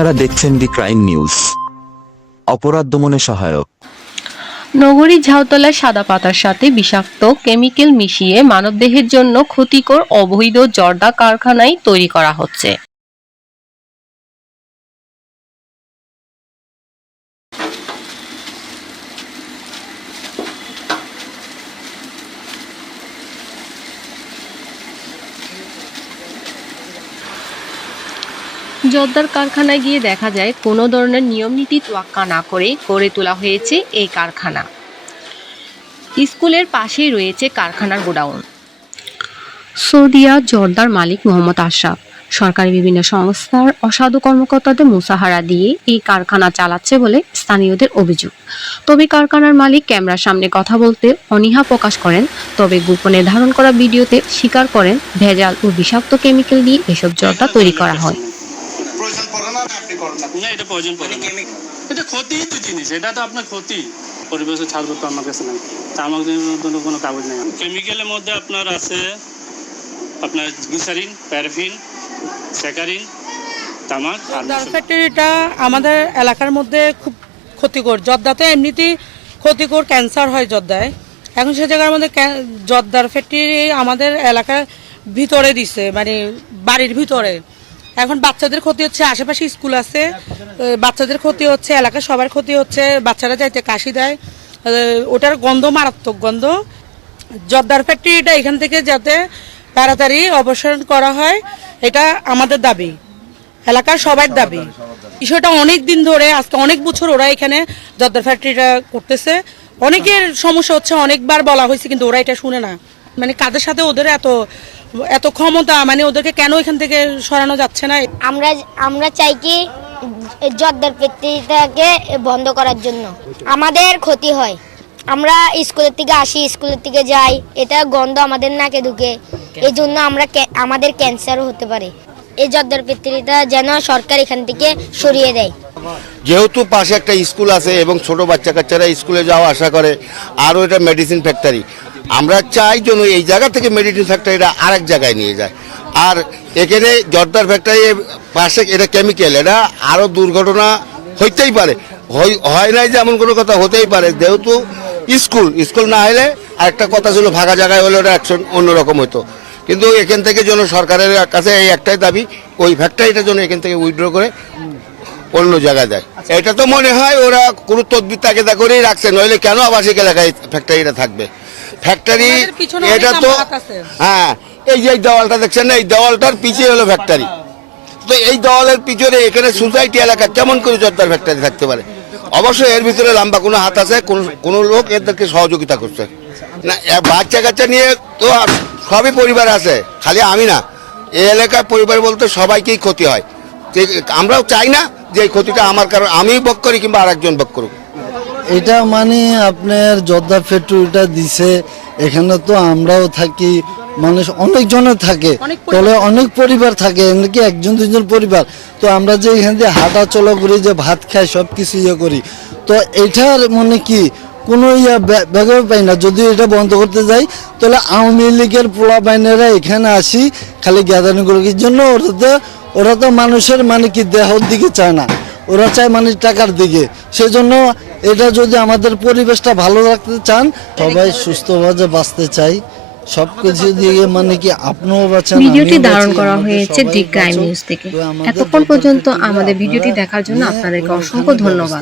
আপনারা দেখছেন দি crime news, অপরাধ দমনে সহায়ক। নগরীর ঝাউতলায় সাদা পাতার সাথে বিষাক্ত কেমিক্যাল মিশিয়ে মানবদেহের জন্য ক্ষতিকর অবৈধ জর্দা কারখানায় তৈরি করা হচ্ছে। জর্দার কারখানায় গিয়ে দেখা যায় কোনো ধরনের নিয়ম নীতি তোয়াক্কা না করে গড়ে তোলা হয়েছে এই কারখানা। স্কুলের পাশেই রয়েছে কারখানার গোডাউন। সৌদিয়া জর্দার মালিক মোহাম্মদ আশরাফ সরকারি বিভিন্ন সংস্থার অসাধু কর্মকর্তাদের মুসাহারা দিয়ে এই কারখানা চালাচ্ছে বলে স্থানীয়দের অভিযোগ। তবে কারখানার মালিক ক্যামেরার সামনে কথা বলতে অনীহা প্রকাশ করেন। তবে গোপনে ধারণ করা ভিডিওতে স্বীকার করেন ভেজাল ও বিষাক্ত কেমিক্যাল দিয়ে এসব জর্দা তৈরি করা হয়। এটা প্রয়োজন পড়ে না, এটা ক্ষতিই তো জিনিস, এটা তো আপনার ক্ষতি। পরিবেশে ছাড়বো তো আমার কাছে নাই, তামাকের জন্য কোনো কাগজ নেই। কেমিক্যালের মধ্যে আপনার আছে আপনার গ্লিসারিন, প্যারাফিন, স্যাকারিন, তামাক। জর্দার ফ্যাক্টরিটা আমাদের এলাকার মধ্যে খুব ক্ষতিকর। জর্দাতে এমনিতেই ক্ষতিকর, ক্যান্সার হয় জর্দায়। এখন সে জায়গার মধ্যে জর্দার ফ্যাক্টরি আমাদের এলাকার ভিতরে দিছে, মানে বাড়ির ভিতরে। এখন বাচ্চাদের ক্ষতি হচ্ছে, আশেপাশে স্কুল আছে, বাচ্চাদের ক্ষতি হচ্ছে, এলাকার সবার ক্ষতি হচ্ছে। বাচ্চারা যাইতে কাশি দেয়, ওটার গন্ধ মারাত্মক গন্ধ। জর্দার ফ্যাক্টরিটা এখান থেকে যাতে তাড়াতাড়ি অপসারণ করা হয়, এটা আমাদের দাবি, এলাকার সবার দাবি। বিষয়টা অনেক দিন ধরে, আজকে অনেক বছর ওরা এখানে জর্দার ফ্যাক্টরিটা করতেছে। অনেকের সমস্যা হচ্ছে, অনেকবার বলা হয়েছে, কিন্তু ওরা এটা শুনে না। মানে কাদের সাথে ওদের এত ক্ষমতা, মানে ওদেরকে কেন এখান থেকে সরানো যাচ্ছে না? আমরা চাই কি জর্দার ফ্যাক্টরিটাকে বন্ধ করার জন্য। আমাদের ক্ষতি হয়, আমরা স্কুলের থেকে আসি, স্কুলের থেকে যাই, এটা গন্ধ আমাদের নাকে ঢুকে, এই জন্য আমাদের ক্যান্সারও হতে পারে। এই জর্দার ফ্যাক্টরিটা যেন সরকার এখান থেকে সরিয়ে দেয়। যেহেতু পাশে একটা স্কুল আছে এবং ছোট বাচ্চা কাচ্চারা স্কুলে যাওয়া আসা করে, আরও এটা মেডিসিন ফ্যাক্টরি, আমরা চাই যেন এই জায়গা থেকে মেডিসিন ফ্যাক্টরিটা আরেক জায়গায় নিয়ে যায়। আর এখানে জর্দার ফ্যাক্টরি পাশে এটা কেমিক্যাল, এটা আরও দুর্ঘটনা হইতেই পারে, হয় নাই যে এমন কোনো কথা হতেই পারে। যেহেতু স্কুল না হলে আরেকটা কথা ছিল, ফাঁকা জায়গায় হলে ওটা অ্যাকশন অন্যরকম হতো। কিন্তু এখান থেকে যেন সরকারের কাছে এই একটাই দাবি, ওই ফ্যাক্টরিটা যেন এখান থেকে উইথড্র করে অন্য জায়গায় দেয়। এটা তো মনে হয় ওরা কোনো তদবির তাগিদা করেই রাখছে, নইলে কেন আবাসিক এলাকায় ফ্যাক্টরিটা থাকবে? ফ্যাক্টরি এটা তো, হ্যাঁ, এই যে দেওয়ালটা দেখছেন না, এই দেওয়ালটার পিছিয়ে হলো ফ্যাক্টরি। তো এই দেওয়ালের পিছনে এখানে সোসাইটি এলাকা কেমন করে জর্দার ফ্যাক্টরি থাকতে পারে? অবশ্যই এর ভিতরে লম্বা কোনো হাত আছে, কোনো লোক এদেরকে সহযোগিতা করছে না। বাচ্চা কাচ্চা নিয়ে তো সবই পরিবার আছে, খালি আমি না, এই এলাকার পরিবার বলতে সবাইকেই ক্ষতি হয়। আমরাও চাই না যে এই ক্ষতিটা আমার কারণ আমি ভোগ করি কিংবা আরেকজন ভোগ করুক। এটা মানে আপনার জর্দা ফ্যাক্টরিটা দিছে, এখানে তো আমরাও থাকি, মানুষ অনেকজনের থাকে, তবে অনেক পরিবার থাকে, এমনকি একজন দুজন পরিবার। তো আমরা যে এখান দিয়ে হাঁটা চলা করি, যে ভাত খাই, সব কিছু করি, তো এটার মানে কি কোনো ব্যাপার পাই না। যদি এটা বন্ধ করতে যাই, তাহলে আওয়ামী লীগের পোলা বাইনেরা এখানে আসি খালি গ্যাদারিং করার জন্য। ওরা তো মানুষের মানে কি দেহর দিকে চায় না, ওরা চায় মানে টাকার দিকে। সেজন্য এটা যদি আমাদের পরিবেশটা ভালো রাখতে চান, সবাই সুস্থভাবে বাঁচতে চাই, সবকিছু দিয়ে মানে কি আপনিও বাঁচেন। ভিডিওটি ধারণ করা হয়েছে দি ক্রাইম নিউজ থেকে। এতক্ষণ পর্যন্ত আমাদের ভিডিওটি দেখার জন্য আপনাদেরকে অসংখ্য ধন্যবাদ।